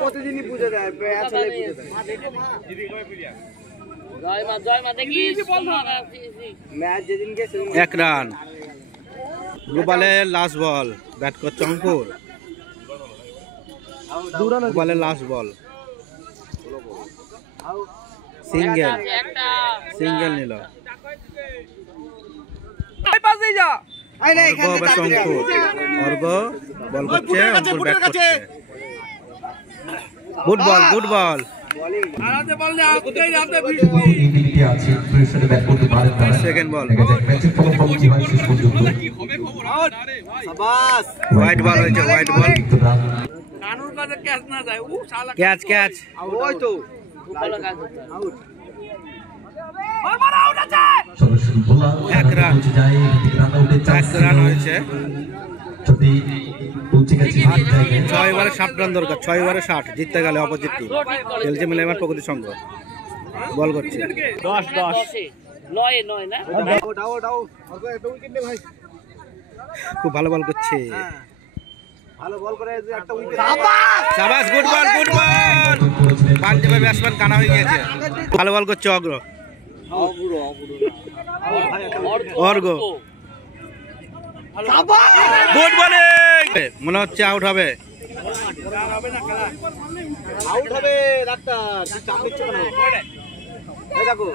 প্রতিদিনই পুজো দেয়, আসলে পুজো দেয়। ম্যাচ যেদিনকে এক রান। গ্লোবালের লাস্ট বল, ব্যাট করছে অঙ্কুর। গ্লোবালের লাস্ট বল, সিঙ্গেল সিঙ্গেল নিল। অর্ঘ বল করছে, অঙ্কুর ব্যাট করছে। Good ball, good ball. Second ball, white ball হয়েছে, হোয়াইট বল। ক্যাচ ক্যাচ, এক রান, এক রান হয়েছে। 6 ওভারে 60 রান দরকার, 6 ওভারে 60 জিততে গেলে অপোজিট টিম। খেলছে মিলেমার প্রকৃতি সংঘ, বল করছে 10-10। খুব ভালো বল করছে, ভালো বল করে একটা উইকেট। শাবাশ, গুড বল, গুড বল। পাঞ্জাবের ব্যাটসম্যান কানা হয়ে গিয়েছে। ভালো বল করছে অগ্র, অর্ঘ। গুড বলিং, মনে হচ্ছে আউট হবে। আউট হবে ডাক্তার, চাপ নিচ্ছ কেন? এই দেখো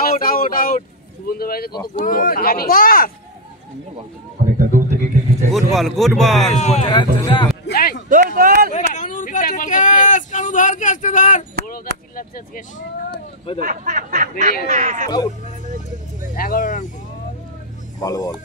out out out. Good ball, good বল। ভালো বল।